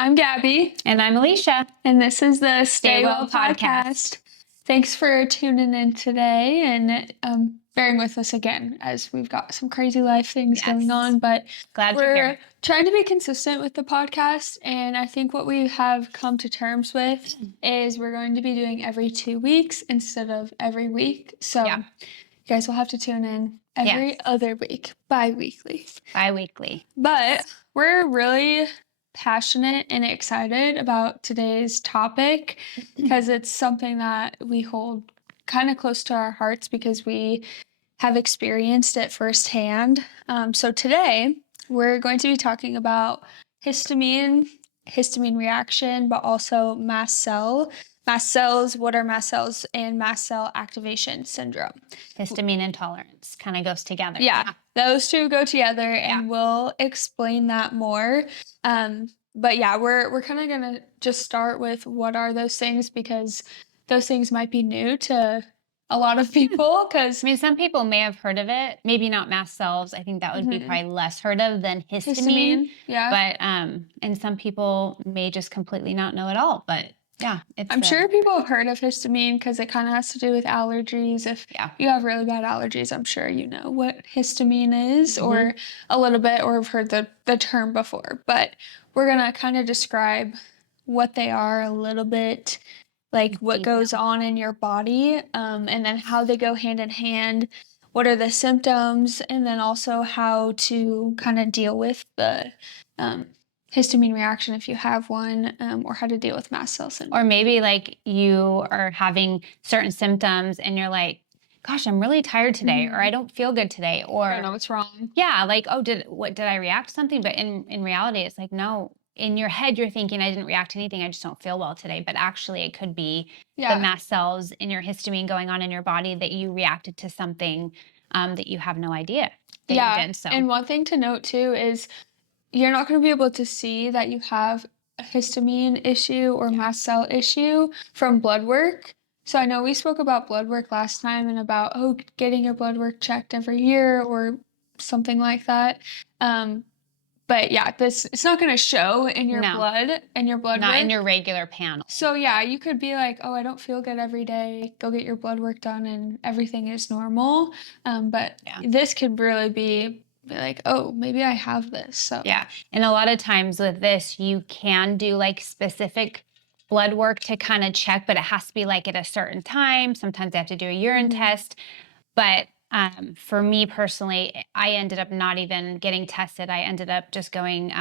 I'm Gabby. And I'm Alicia. And this is the Stay Well podcast. Thanks for tuning in today and bearing with us again as we've got some crazy life things going on. But Glad you're we're here. trying to be consistent with the podcast. And I think what we have come to terms with is we're going to be doing every 2 weeks instead of every week. So you guys will have to tune in every other week, bi-weekly. But we're really passionate and excited about today's topic because it's something that we hold kind of close to our hearts because we have experienced it firsthand. So today we're going to be talking about histamine reaction, but also mast cell. Mast cells, what are mast cells, and mast cell activation syndrome. Histamine intolerance kind of goes together. Yeah, those two go together, and we'll explain that more. But yeah, we're kind of gonna just start with what are those things because those things might be new to a lot of people. Because I mean, some people may have heard of it, maybe not mast cells. I think that would be probably less heard of than histamine. But and some people may just completely not know at all. But yeah, I'm sure people have heard of histamine because it kind of has to do with allergies. If you have really bad allergies, I'm sure you know what histamine is or a little bit or have heard the term before. But we're going to kind of describe what they are a little bit, like what goes on in your body, and then how they go hand in hand, what are the symptoms, and then also how to kind of deal with the histamine reaction if you have one, or how to deal with mast cell syndrome. Or maybe like you are having certain symptoms and you're like, gosh, I'm really tired today, or I don't feel good today, or I don't know what's wrong. Yeah, like, oh, did I react to something? But in reality, it's like, no, in your head, you're thinking I didn't react to anything. I just don't feel well today. But actually, it could be the mast cells in your histamine going on in your body that you reacted to something that you have no idea that you did. So. And one thing to note too is you're not going to be able to see that you have a histamine issue or mast cell issue from blood work. So I know we spoke about blood work last time and about, getting your blood work checked every year or something like that. But yeah, it's not going to show in your blood, Not in your regular panel. So yeah, you could be like, oh, I don't feel good every day. Go get your blood work done and everything is normal. But this could really be like, oh, maybe I have this. So yeah. And a lot of times with this, you can do like specific blood work to kind of check, but it has to be like at a certain time. Sometimes they have to do a urine test. But for me personally, I ended up not even getting tested. I ended up just going,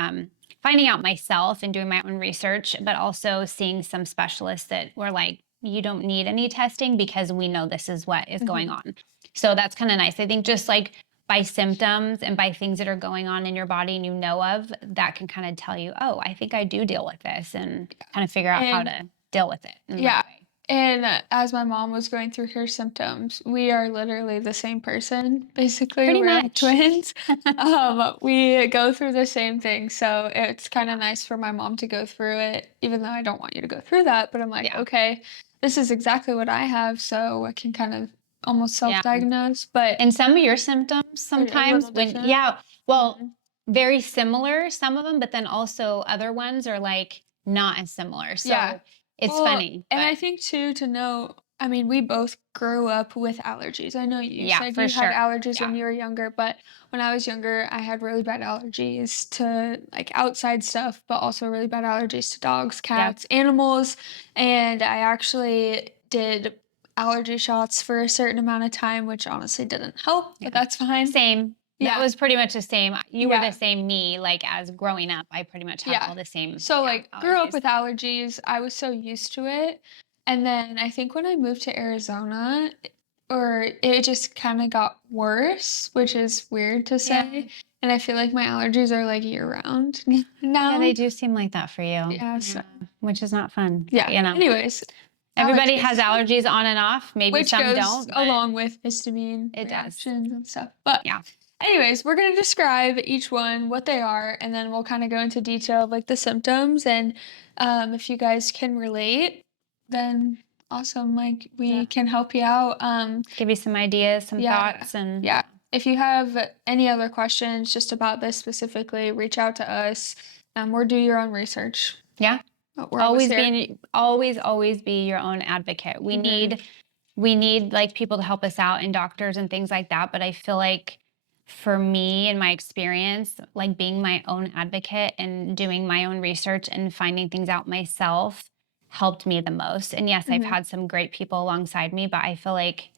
finding out myself and doing my own research, but also seeing some specialists that were like, you don't need any testing because we know this is what is going on. So that's kind of nice. I think just like by symptoms and by things that are going on in your body and you know of, that can kind of tell you, oh, I think I do deal with this, and kind of figure out how to deal with it. And as my mom was going through her symptoms, we are literally the same person, basically. Pretty We're much. twins. We go through the same thing. So it's kind of nice for my mom to go through it, even though I don't want you to go through that. But I'm like, okay, this is exactly what I have. So I can kind of almost self-diagnose. But and some of your symptoms sometimes very similar, some of them, but then also other ones are like not as similar. So it's funny. And I think too, to know, I mean, we both grew up with allergies. I know you said you had allergies when you were younger, but when I was younger, I had really bad allergies to like outside stuff, but also really bad allergies to dogs, cats, animals. And I actually did allergy shots for a certain amount of time, which honestly didn't help, but that's fine. Same. That was pretty much the same. You were the same me, like as growing up, I pretty much had all the same. So like grew up with allergies. I was so used to it. And then I think when I moved to Arizona, it just kind of got worse, which is weird to say. And I feel like my allergies are like year round now. Yeah, they do seem like that for you. Yeah. So. Which is not fun. Yeah. You know. Anyways. Everybody has allergies on and off. Maybe some don't. Which goes along with histamine reactions and stuff. But anyways, we're going to describe each one, what they are, and then we'll kind of go into detail of like the symptoms. And if you guys can relate, then awesome. Like we can help you out. Give you some ideas, some thoughts. And if you have any other questions just about this specifically, reach out to us or do your own research. Yeah. We're always here. Always be your own advocate. We need like people to help us out and doctors and things like that. But I feel like for me and my experience, like being my own advocate and doing my own research and finding things out myself helped me the most. And yes, I've had some great people alongside me, but I feel like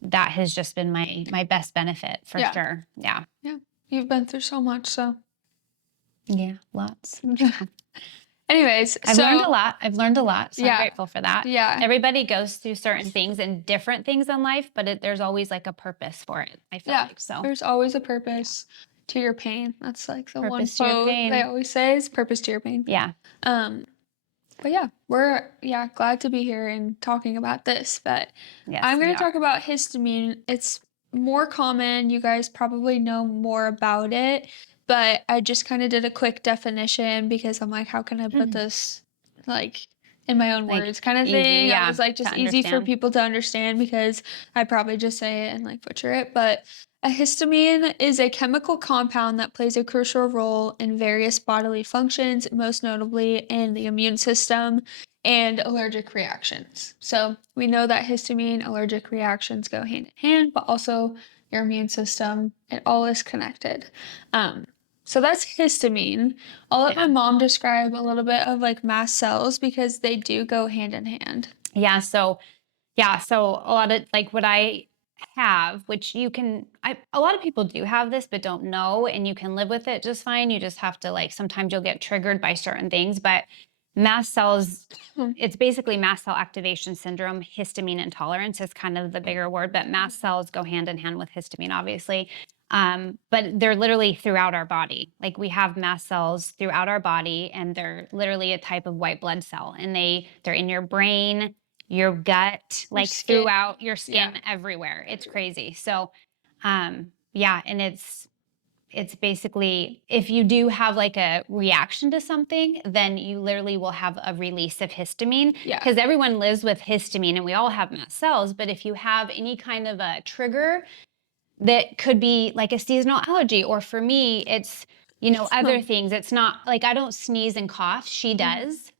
that has just been my best benefit for sure. Yeah. Yeah. You've been through so much, so. Yeah, lots. Anyways, I've learned a lot. So I'm Yeah. grateful for that. Yeah. Everybody goes through certain things and different things in life, but there's always like a purpose for it. I feel like so. There's always a purpose to your pain. That's like the Purpose one to your quote pain. they always say is purpose to your pain. Yeah. But yeah, we're glad to be here and talking about this. But Yes, I'm we going to talk are. about histamine. It's more common. You guys probably know more about it, but I just kind of did a quick definition because I'm like, how can I put this like in my own Like, words kind of easy, thing? I yeah, was like, to just easy for understand. people to understand because I probably just say it and like butcher it. But a histamine is a chemical compound that plays a crucial role in various bodily functions, most notably in the immune system and allergic reactions. So we know that histamine, allergic reactions go hand in hand, but also your immune system, it all is connected. So that's histamine. I'll let my mom describe a little bit of like mast cells because they do go hand in hand. Yeah. So a lot of like what I have, which a lot of people do have this, but don't know, and you can live with it just fine. You just have to like, sometimes you'll get triggered by certain things, but mast cells, it's basically mast cell activation syndrome. Histamine intolerance is kind of the bigger word, but mast cells go hand in hand with histamine, obviously. But they're literally throughout our body. Like we have mast cells throughout our body, and they're literally a type of white blood cell, and they're in your brain, your gut, like throughout your skin, everywhere. It's crazy. So, and it's basically, if you do have like a reaction to something, then you literally will have a release of histamine. Because everyone lives with histamine and we all have mast cells. But if you have any kind of a trigger that could be like a seasonal allergy, or for me, it's, other things. It's not like I don't sneeze and cough. She does.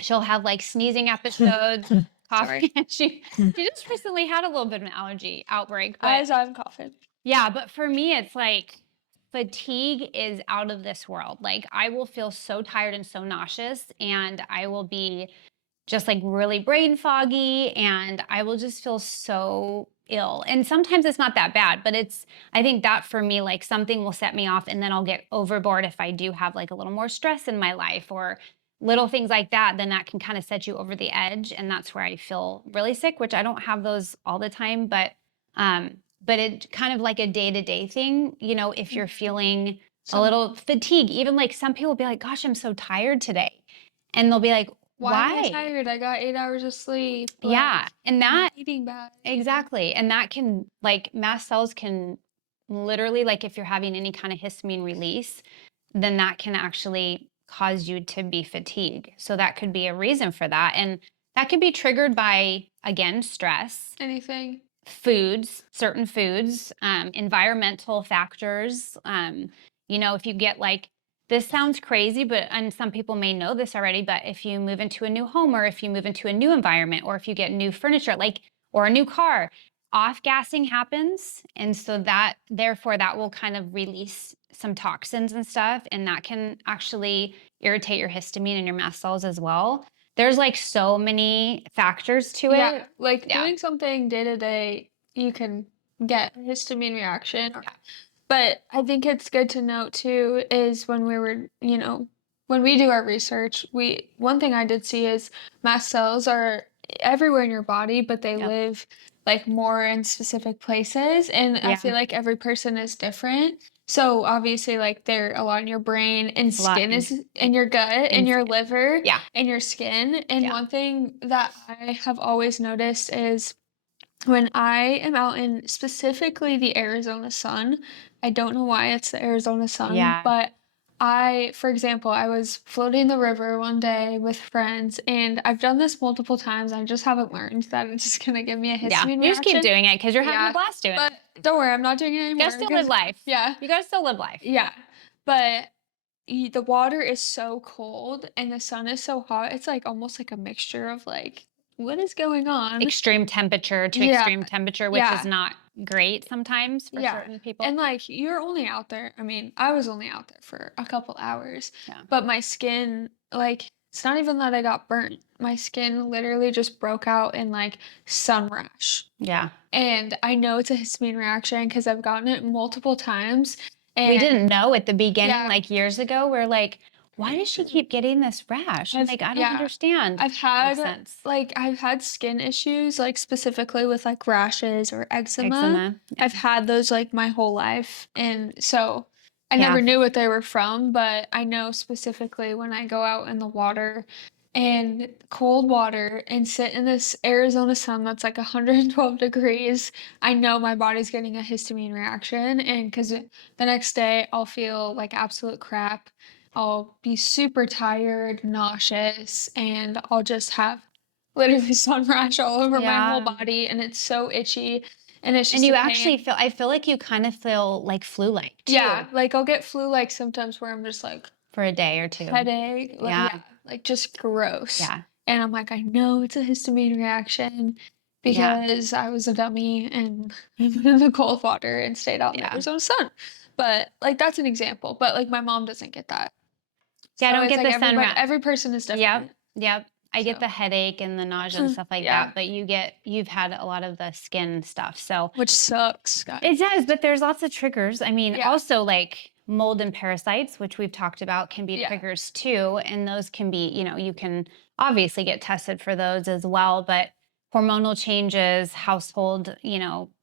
She'll have like sneezing episodes, coughing. She just recently had a little bit of an allergy outbreak. But as I'm coughing. Yeah, but for me, it's like fatigue is out of this world. Like I will feel so tired and so nauseous, and I will be just like really brain foggy, and I will just feel so ill. And sometimes it's not that bad, but I think that for me, like something will set me off, and then I'll get overboard if I do have like a little more stress in my life or little things like that, then that can kind of set you over the edge. And that's where I feel really sick, which I don't have those all the time, but it kind of like a day-to-day thing, if you're feeling a little fatigue, even like some people will be like, gosh, I'm so tired today. And they'll be like, why? Am I tired? I got 8 hours of sleep. Yeah. And that, eating bad. exactly. And that can, like, mast cells can literally, like, if you're having any kind of histamine release, then that can actually cause you to be fatigued. So that could be a reason for that. And that could be triggered by, again, stress. Anything. Foods, certain foods, environmental factors. If you get like, this sounds crazy, and some people may know this already, but if you move into a new home, or if you move into a new environment, or if you get new furniture, or a new car, off-gassing happens. And so therefore that will kind of release some toxins and stuff. And that can actually irritate your histamine and your mast cells as well. There's like so many factors to it. Like doing something day to day, you can get a histamine reaction. But I think it's good to note too is when we were, when we do our research, one thing I did see is mast cells are everywhere in your body, but they live like more in specific places. And I feel like every person is different. So obviously, like they're a lot in your brain, and skin is in your gut, and your liver, and your skin. And one thing that I have always noticed is when I am out in specifically the Arizona sun, I don't know why it's the Arizona sun, but for example, I was floating the river one day with friends, and I've done this multiple times. I just haven't learned that it's just gonna give me a histamine reaction. You just keep doing it because you're having a blast doing it. But don't worry, I'm not doing it anymore. You gotta still live life. Yeah. You gotta still live life. Yeah. But the water is so cold and the sun is so hot. It's like almost like a mixture of like, what is going on? Extreme temperature to Yeah. extreme temperature, which is Yeah. not great sometimes for Yeah. certain people. And like you're only out there. I mean, I was only out there for a couple hours, Yeah. but my skin, like, it's not even that I got burnt. My skin literally just broke out in like sun rash. Yeah. And I know it's a histamine reaction because I've gotten it multiple times. We And didn't know at the beginning, yeah, like years ago. We're like, why does she keep getting this rash? I'm like, I don't understand. I've Makes had sense. like I've had skin issues like specifically with like rashes or eczema. Eczema. Yeah. I've had those like my whole life, and so I Yeah. never knew what they were from, but I know specifically when I go out in the water and cold water and sit in this Arizona sun that's like 112 degrees, I know my body's getting a histamine reaction, and because the next day I'll feel like absolute crap. I'll be super tired, nauseous, and I'll just have literally sun rash all over my whole Yeah. body, and it's so itchy, and it's And just you a actually pain. I feel like you kind of feel like flu-like Yeah, too like I'll get flu-like symptoms where I'm just like for a day or two. headache, like Yeah. yeah, like just gross. Yeah. And I'm like, I know it's a histamine reaction Yeah. because I was a dummy and I went in the cold water and stayed out in the Yeah. Arizona sun. But like that's an example. But like my mom doesn't get that. Yeah, I So don't it's get like the sun every person is Yep. different. Yep. I get So the headache and the nausea and stuff like yeah, that, but you've had a lot of the skin stuff. So which sucks, guys. it does, but there's lots of triggers. I mean, Yeah. also like mold and parasites, which we've talked about, can be Yeah. triggers too. And those can be, you can obviously get tested for those as well. But hormonal changes, household,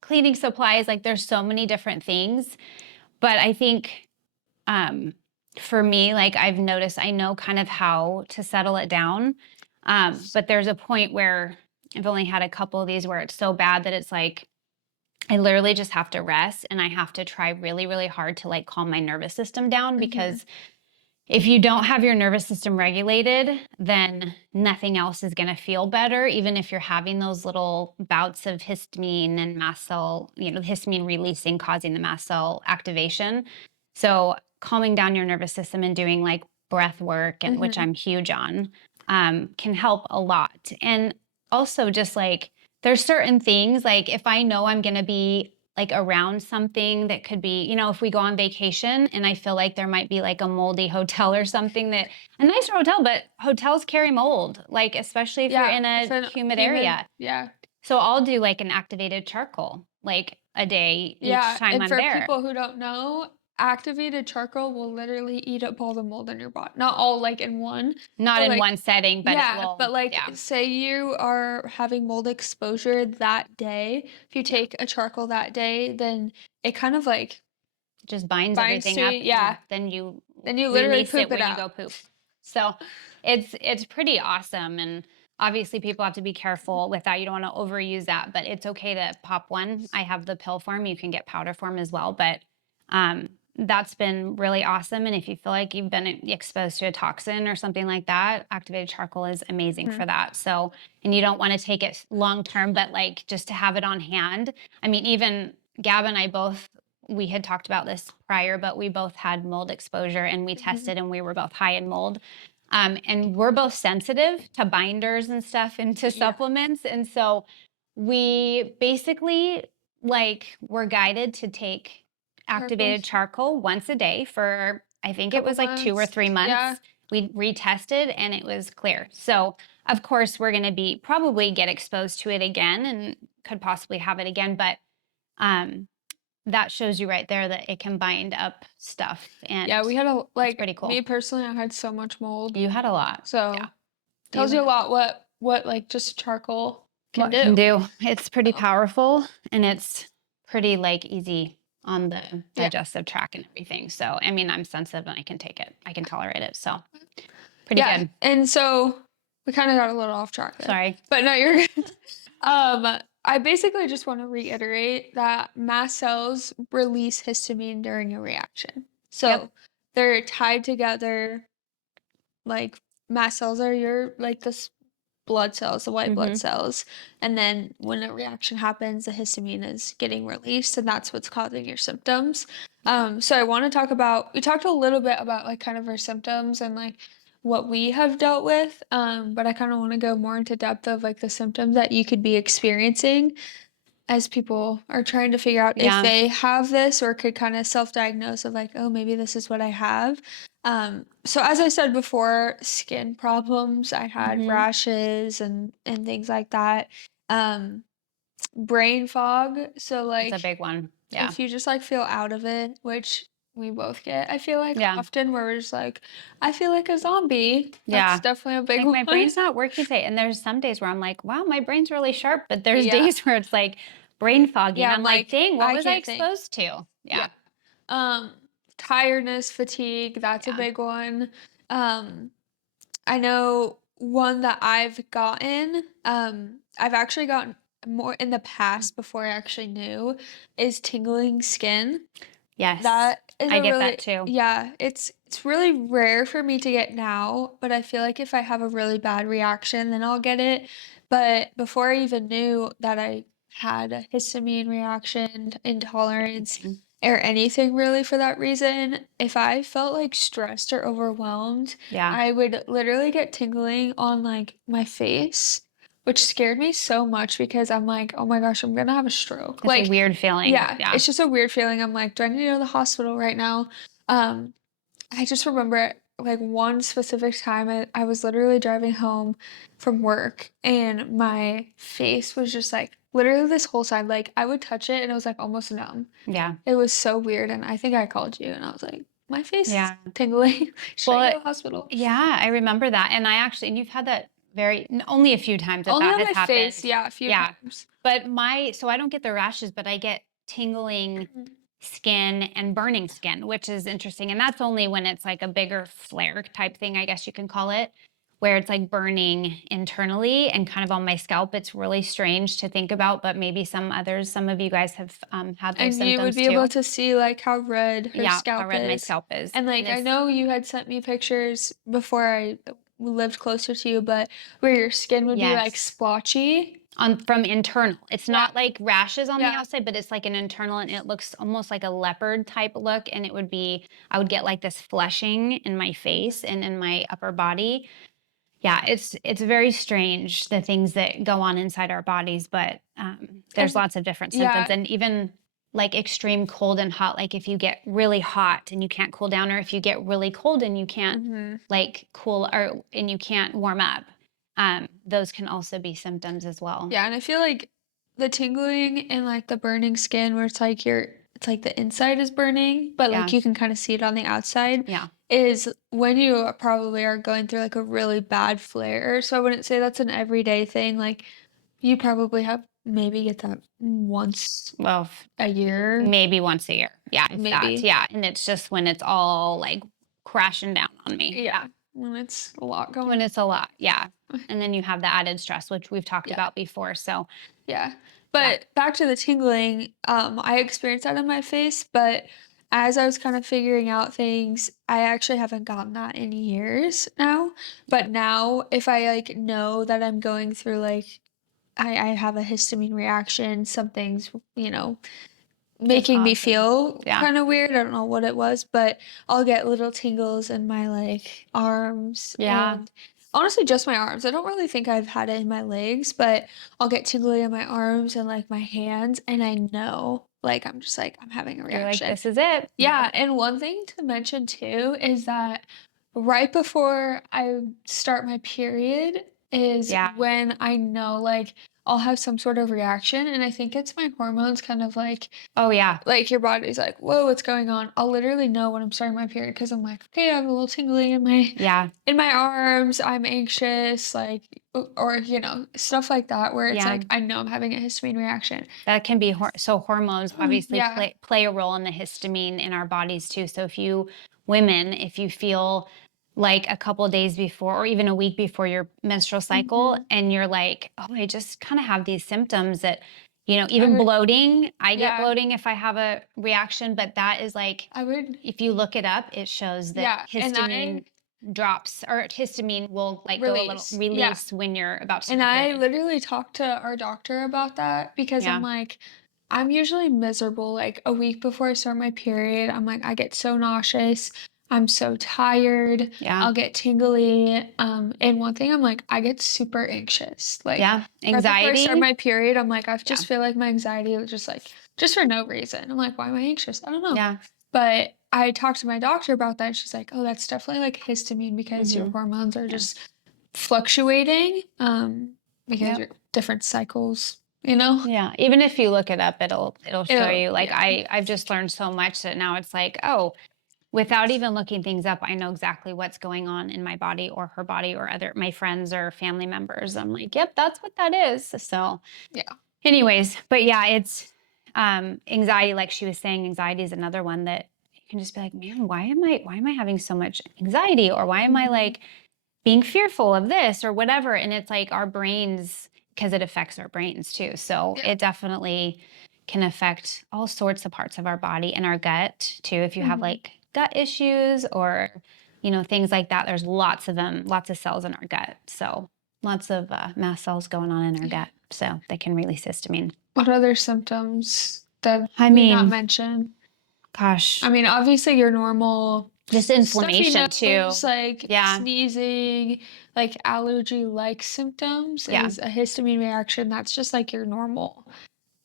cleaning supplies, like there's so many different things. But I think um, for me, like I've noticed, I know kind of how to settle it down. But there's a point where I've only had a couple of these where it's so bad that it's like, I literally just have to rest and I have to try really, really hard to like calm my nervous system down, because if you don't have your nervous system regulated, then nothing else is going to feel better, even if you're having those little bouts of histamine and mast cell, histamine releasing, causing the mast cell activation. So calming down your nervous system and doing like breath work, and which I'm huge on, can help a lot. And also just like, there's certain things, like if I know I'm going to be like around something that could be, if we go on vacation and I feel like there might be like a moldy hotel or something, that a nicer hotel, but hotels carry mold, like especially if you're in a humid area. Yeah. So I'll do like an activated charcoal, like a day each Yeah. time And I'm for there. people who don't know, activated charcoal will literally eat up all the mold in your body. Not all like in one. Not but, in like, one setting, but it yeah, will. but like Yeah. say you are having mold exposure that day, if you take a charcoal that day, then it kind of like Just binds binds everything to up. you. Yeah. Then you Then you literally release it poop it when you go out. poop. So it's pretty awesome. And obviously people have to be careful with that. You don't want to overuse that, but it's okay to pop one. I have the pill form. You can get powder form as well. But that's been really awesome. And if you feel like you've been exposed to a toxin or something like that, activated charcoal is amazing for that. So, and you don't want to take it long term, but like just to have it on hand. I mean, even Gab and I both, we had talked about this prior, but we both had mold exposure and we tested and we were both high in mold. And we're both sensitive to binders and stuff and to supplements. And so we basically like were guided to take activated charcoal once a day for, I think it was like 2 or 3 months. Yeah. We retested and it was clear. So of course we're going to probably get exposed to it again and could possibly have it again. But that shows you right there that it can bind up stuff. And yeah, we had it's pretty cool. Me personally, I had so much mold. You had a lot. So yeah. Tells you a lot what like just charcoal can do. Can do. It's pretty powerful and it's pretty like easy on the digestive tract and everything. So I mean, I'm sensitive and I can take it. I can tolerate it. So pretty good. And so we kind of got a little off track there. Sorry. But no, you're good. I basically just want to reiterate that mast cells release histamine during a reaction. So they're tied together. Like mast cells are your like this blood cells, the white blood cells. And then when a reaction happens, the histamine is getting released, and that's what's causing your symptoms. So I want to talk about, we talked a little bit about like kind of our symptoms and like what we have dealt with. But I kind of want to go more into depth of like the symptoms that you could be experiencing as people are trying to figure out if they have this or could kind of self-diagnose of like, oh, maybe this is what I have. So as I said before, skin problems, I had rashes and things like that. Brain fog. So That's a like big one. Yeah. if you just like feel out of it, which we both get, I feel like Yeah. often where we're just like, I feel like a zombie. Yeah. That's definitely a big Like one. my brain's not working today. And there's some days where I'm like, wow, my brain's really sharp. But there's Yeah. days where it's like brain foggy. Yeah, And I'm I'm like, dang, what I was I can't think. exposed to? Yeah. Yeah. Tiredness, fatigue, that's a Yeah. big one. Um, I know one that I've gotten, I've actually gotten more in the past before I actually knew, is tingling skin. Yes. That is I a get really, that too. yeah, it's really rare for me to get now, but I feel like if I have a really bad reaction, then I'll get it. But before I even knew that I had a histamine reaction, intolerance, Mhm. or anything really for that reason, if I felt like stressed or overwhelmed, Yeah. I would literally get tingling on like my face, which scared me so much because I'm like, oh my gosh, I'm gonna have a stroke. It's a Like, weird feeling. yeah, Yeah. it's just a weird feeling. I'm like, do I need to go to the hospital right now? Um, I just remember like one specific time I was literally driving home from work and my face was just like literally this whole side, like I would touch it and it was like almost numb. Yeah. It was so weird. And I think I called you and I was like, my face is Yeah. tingling. Should I go Well, to the hospital? yeah, I remember that. And I actually, and you've had that only a few times that Only that on has my face, happened. yeah, a few Yeah. times. But so I don't get the rashes, but I get tingling Mhm. skin and burning skin, which is interesting. And that's only when it's like a bigger flare type thing, I guess you can call it, where it's like burning internally and kind of on my scalp. It's really strange to think about, but maybe some of you guys have had those And you would symptoms be able too. to see like how red her Yeah, how scalp red my is. scalp is. And like And I it's know you had sent me pictures before I lived closer to you, but where your skin would be like yes. splotchy. From internal. It's Yeah. not like rashes on the Yeah. outside, but it's like an internal and it looks almost like a leopard type look. And I would get like this flushing in my face and in my upper body. Yeah, it's very strange the things that go on inside our bodies, but there's And lots of different symptoms. yeah. And even like extreme cold and hot, like if you get really hot and you can't cool down, or if you get really cold and you can't Mhm. like cool or and you can't warm up, those can also be symptoms as well. Yeah, and I feel like the tingling and like the burning skin where it's like the inside is burning, but like Yeah. you can kind of see it on the outside Yeah. is when you probably are going through like a really bad flare. So I wouldn't say that's an everyday thing. Like you probably have maybe get that once Well, a year, maybe once a year. Yeah, if that. maybe. Yeah. And it's just when it's all like crashing down on me. Yeah, when it's a lot When going. it's a lot. Yeah. And then you have the added stress, which we've talked Yeah. about before. So, Yeah. yeah. But back to the tingling, I experienced that in my face, but as I was kind of figuring out things, I actually haven't gotten that in years now. But now if I like know that I'm going through like I have a histamine reaction, something's, Just making me awesome. feel Yeah. kind of weird. I don't know what it was, but I'll get little tingles in my like arms Yeah. and honestly just my arms. I don't really think I've had it in my legs, but I'll get tingly in my arms and like my hands and I know like I'm just like I'm having a You're like, reaction. this is it. Yeah, and one thing to mention too is that right before I start my period is Yeah. when I know like I'll have some sort of reaction and I think it's my hormones kind of Oh, yeah. like your body's like, "Whoa, what's going on?" I'll literally know when I'm starting my period because I'm like, "Okay, I have a little tingling Yeah. in my arms. I'm anxious, like, or stuff like that, where it's Yeah. like I know I'm having a histamine reaction." That can be so hormones obviously Yeah. play a role in the histamine in our bodies too. So if you feel like a couple of days before or even a week before your menstrual cycle Hmm. and you're like, oh, I just kind of have these symptoms that, I even would, bloating, I get yeah, bloating if I have a reaction, but that is like, I would, if you look it up, it shows that yeah, and histamine drops or histamine will like go a little release when you're about to And have I period. literally talked to our doctor about that because I'm like, I'm usually miserable like a week before I start my period. I'm like, I get so nauseous. I'm so tired. Yeah. I'll get tingly. And one thing I'm like, I get super anxious. Like right before I start Anxiety. my period, I'm like, I just feel like my anxiety was just like, just for no reason. I'm like, why am I anxious? I don't know. Yeah. But I talked to my doctor about that. And she's like, oh, that's definitely like histamine because your hormones are just fluctuating. Because your different cycles, you know? Yeah. Even if you look it up, it'll show you. Like Yeah. I've just learned so much that now it's like, oh, without even looking things up, I know exactly what's going on in my body or her body or other my friends or family members. I'm like, yep, that's what that is. So Yeah. anyways, but yeah, it's anxiety, like she was saying, anxiety is another one that you can just be like, man, why am I having so much anxiety? Or why am I like being fearful of this or whatever? And it's like our brains, because it affects our brains too. So it definitely can affect all sorts of parts of our body and our gut too. If you have like gut issues or, things like that, there's lots of them, lots of cells in our gut. So lots of mast cells going on in our gut. So they can release histamine. What other symptoms that I we not mean, mention? gosh, I mean, obviously your normal just stuffy inflammation too. nose, like Yeah. sneezing, like allergy-like symptoms Yeah. is a histamine reaction. That's just like your normal,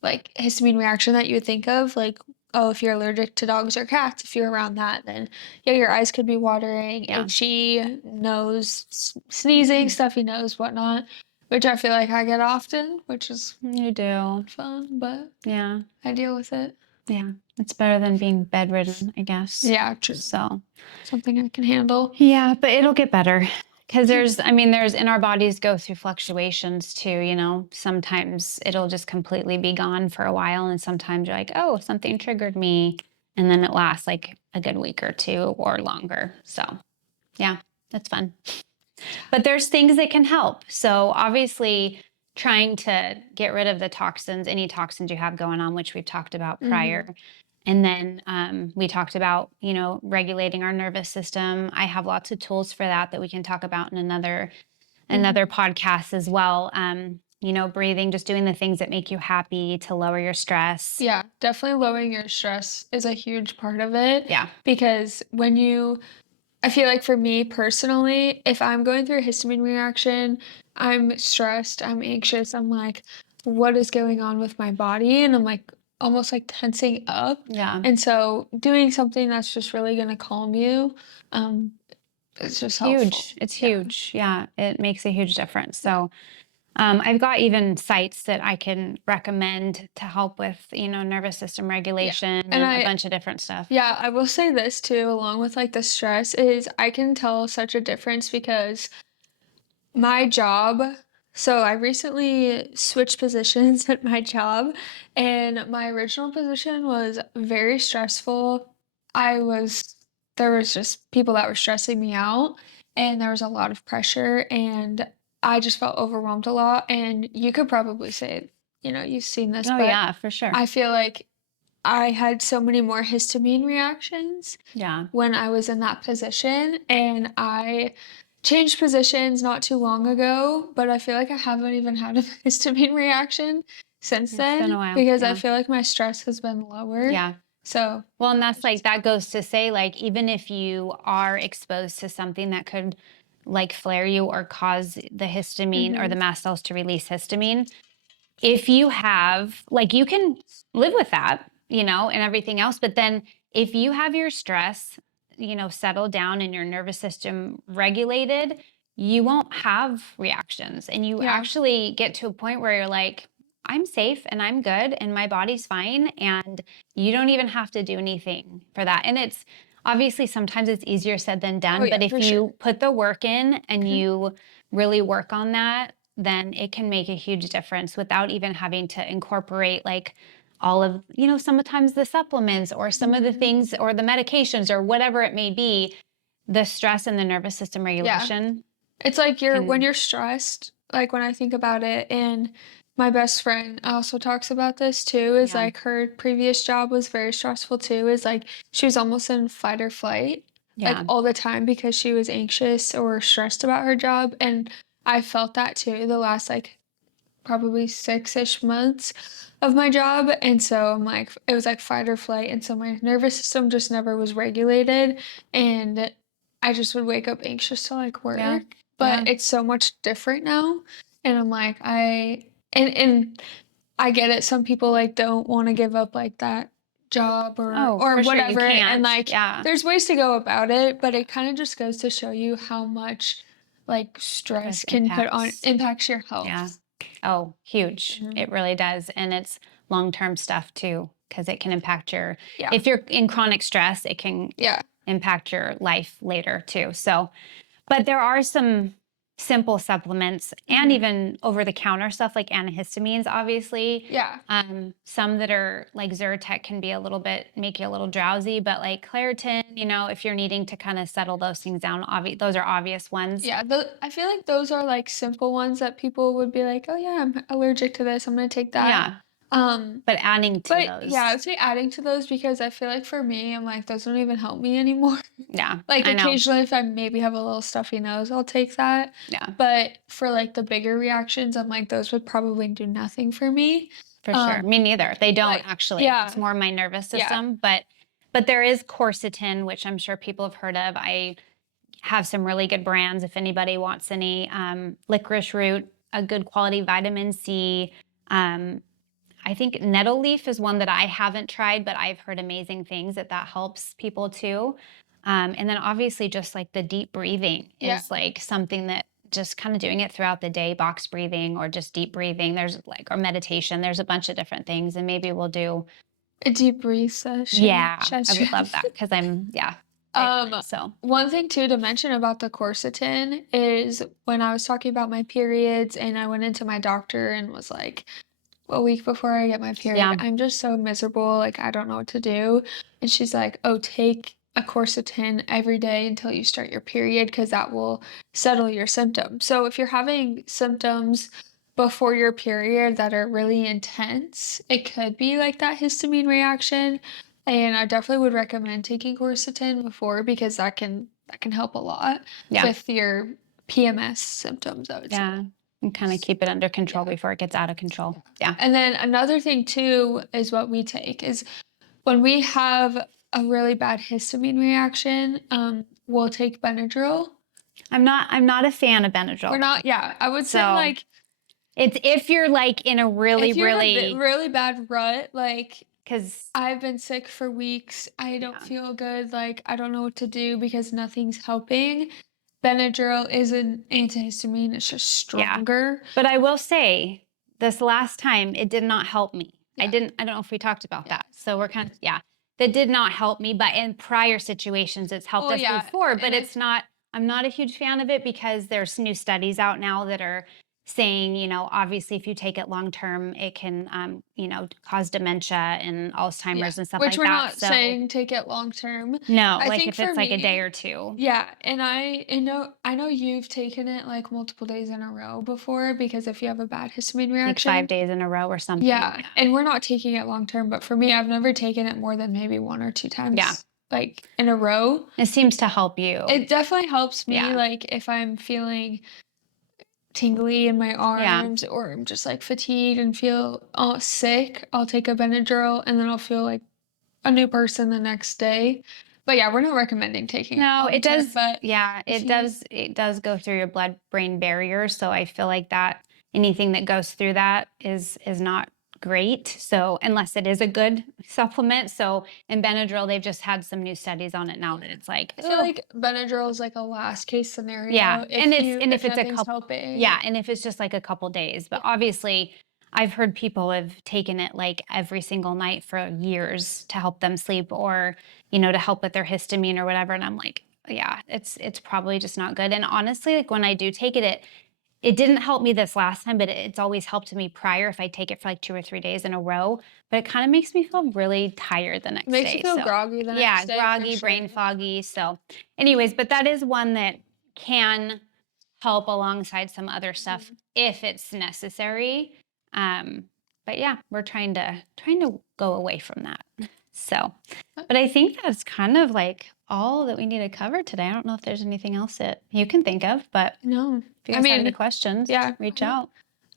like histamine reaction that you would think of. Like, oh, if you're allergic to dogs or cats, if you're around that, then yeah, your eyes could be watering, Yeah. itchy, nose, sneezing, stuffy nose, whatnot. Which I feel like I get often, which is You do. not fun, but Yeah. I deal with it. Yeah. It's better than being bedridden, I guess. Yeah, true. So, Something I can handle. yeah, but it'll get better. Because there's in our bodies go through fluctuations too, Sometimes it'll just completely be gone for a while. And sometimes you're like, oh, something triggered me. And then it lasts like a good week or two or longer. So, yeah, that's fun. But there's things that can help. So obviously trying to get rid of the toxins, any toxins you have going on, which we've talked about prior. And then we talked about, regulating our nervous system. I have lots of tools for that we can talk about in another podcast as well. Breathing, just doing the things that make you happy to lower your stress. Yeah, definitely lowering your stress is a huge part of it. Yeah. Because I feel like for me personally, if I'm going through a histamine reaction, I'm stressed, I'm anxious, I'm like, what is going on with my body? And I'm like almost like tensing up. Yeah. And so doing something that's just really gonna calm you, it's just helpful. Huge. It's huge. Yeah, it makes a huge difference. So I've got even sites that I can recommend to help with, nervous system regulation and a bunch of different stuff. Yeah, I will say this too, along with like the stress, is I can tell such a difference because my job, so I recently switched positions at my job, and my original position was very stressful. There was just people that were stressing me out, and there was a lot of pressure, and I just felt overwhelmed a lot. And you could probably say, you've seen this, Oh, but yeah, for sure. I feel like I had so many more histamine reactions when I was in that position, and I changed positions not too long ago, but I feel like I haven't even had a histamine reaction since It's then been a while. because I feel like my stress has been lower. Yeah. So, well, and that's like, that goes to say, like, even if you are exposed to something that could like flare you or cause the histamine or the mast cells to release histamine, if you have, like, you can live with that, and everything else. But then if you have your stress, settled down and your nervous system regulated, you won't have reactions. And you actually get to a point where you're like, I'm safe and I'm good and my body's fine. And you don't even have to do anything for that. And it's obviously sometimes it's easier said than done. But if you put the work in and you really work on that, then it can make a huge difference without even having to incorporate like all of, sometimes the supplements or some of the things or the medications or whatever it may be, the stress and the nervous system regulation. It's like when you're stressed, like when I think about it, and my best friend also talks about this too, is like her previous job was very stressful too, is like she was almost in fight or flight. like Yeah. all the time because she was anxious or stressed about her job. And I felt that too the last like probably 6-ish months of my job. And so I'm like, it was like fight or flight. And so my nervous system just never was regulated. And I just would wake up anxious to like Yeah. work. But Yeah. it's so much different now. And I'm like, and I get it. Some people like don't want to give up like that job Oh, or for sure. You whatever. And can't. like Yeah. there's ways to go about it, but it kind of just goes to show you how much like stress Stress can put on impacts. impacts your Yeah. health. Oh, huge. Mhm. It really does. And it's long-term stuff too, because it can impact Yeah. if you're in chronic stress, it can Yeah. impact your life later too. So, but there are some simple supplements and Mhm. even over-the-counter stuff like antihistamines, obviously. Yeah. Some that are like Zyrtec can be make you a little drowsy, but like Claritin, if you're needing to kind of settle those things down, those are obvious ones. Yeah, I feel like those are like simple ones that people would be like, "Oh yeah, I'm allergic to this. I'm gonna take that." Yeah. Um, But adding to but yeah, I those, would say adding to those because I feel like for me, I'm like, those don't even help me anymore. yeah, Like I know. occasionally if I maybe have a little stuffy nose, I'll take that. Yeah, But for like the bigger reactions, I'm like, those would probably do nothing for me. for sure. Um, Me neither. They don't like actually. It's yeah, more my nervous yeah, system, but there is quercetin, which I'm sure people have heard of. I have some really good brands if anybody wants any. Licorice root, a good quality vitamin C. Um, I think nettle leaf is one that I haven't tried, but I've heard amazing things that helps people too. And then obviously just like the deep breathing yeah. is like something that just kind of doing it throughout the day, box breathing or just deep breathing. Or meditation. There's a bunch of different things, and maybe we'll do. A deep breath session. Yeah, I would love that because yeah. Um, So one thing too to mention about the quercetin is when I was talking about my periods and I went into my doctor and was like, a week before I get my period, yeah, I'm just so miserable, like I don't know what to do. And she's like, "Oh, take a quercetin every day until you start your period because that will settle your symptoms." So if you're having symptoms before your period that are really intense, it could be like that histamine reaction. And I definitely would recommend taking quercetin before because that can help a lot yeah, with your PMS symptoms, I would say. yeah, and kind of keep it under control Yeah. before it gets out of control. Yeah. And then another thing too is what we take is when we have a really bad histamine reaction, we'll take Benadryl. I'm not a fan of We're Benadryl. not, yeah, I would say So like it's if you're like in a really, if you're in a really, really bad rut, like because I've been sick for weeks, I don't yeah, feel good, like I don't know what to do because nothing's helping. Benadryl is an antihistamine, it's just yeah. stronger. But I will say this last time, it did not help me. Yeah. I don't know if we talked about Yeah. that. So we're kind of, yeah, that did not help me. But in prior situations, it's helped Well, us yeah, before, but and I I'm not a huge fan of it because there's new studies out now that are saying, obviously if you take it long term, it can, cause dementia and yeah, Alzheimer's and stuff which like we're that. not So saying take it long term. no, I like think if for it's like a day me, or two, yeah, and I know you've taken it like multiple days in a row before because if you have a bad histamine like 5 reaction. days in a row or something. Yeah, and we're not taking it long term, but for me, I've never taken it more than maybe 1 or 2 Yeah. times like in a row. It seems to help you. It definitely helps me Yeah. like if I'm feeling tingly in my Yeah. arms or I'm just like fatigued and feel sick, I'll take a Benadryl and then I'll feel like a new person the next day. But yeah, we're not recommending taking it No, long it term, does. but Yeah, if you it does go through your blood-brain barrier. So I feel like that anything that goes through that is not great. So unless it is a good supplement. So in Benadryl, they've just had some new studies on it now that it's like, I feel oh, like Benadryl is like a last case yeah. scenario And if if it's a nothing's couple, helping. yeah, and if it's just like a couple days. But Yeah. obviously, I've heard people have taken it like every single night for years to help them sleep or, to help with their histamine or whatever. And I'm like, yeah, it's probably just not good. And honestly, like when I do take it, it didn't help me this last time, but it's always helped me prior if I take it for like 2 or 3 days in a row. But it kind of makes me feel really tired the next Makes you day. feel So groggy the yeah, next day for groggy, sure. brain foggy. So anyways, but that is one that can help alongside some other stuff Mhm. if it's necessary. Um, but yeah, we're trying to go away from that. So, but I think that's kind of like all that we need to cover today. I don't know if there's anything else that you can think of, but No. if you guys have any questions, reach out.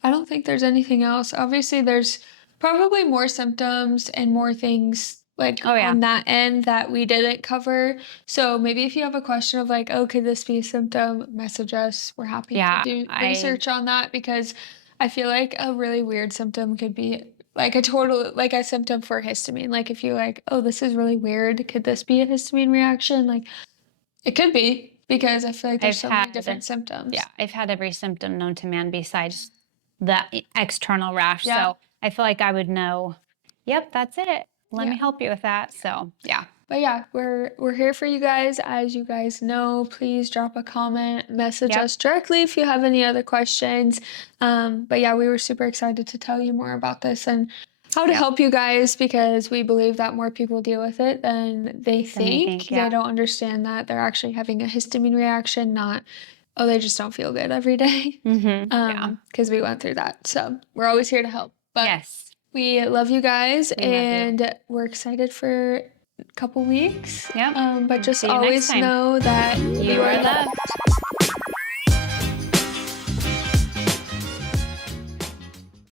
I don't think there's anything else. Obviously, there's probably more symptoms and more things like on that end that we didn't cover. So maybe if you have a question of like, oh, could this be a symptom? Message us. We're happy to do research on that, because I feel like a really weird symptom could be like a symptom for histamine. Like if you're like, oh, this is really weird. Could this be a histamine reaction? Like it could be, because I feel like there's so many different symptoms. Yeah, I've had every symptom known to man besides the external rash. So I feel like I would know, yep, that's it. Let me help you with that. So yeah. But yeah, we're here for you guys. As you guys know, please drop a comment, message us directly if you have any other questions. But yeah, we were super excited to tell you more about this and how to help you guys, because we believe that more people deal with it than they think. They don't understand that they're actually having a histamine reaction, not, oh, they just don't feel good every day. Because we went through that. So we're always here to help. But we love you guys, and we're excited for a couple weeks. But just always know that you are loved.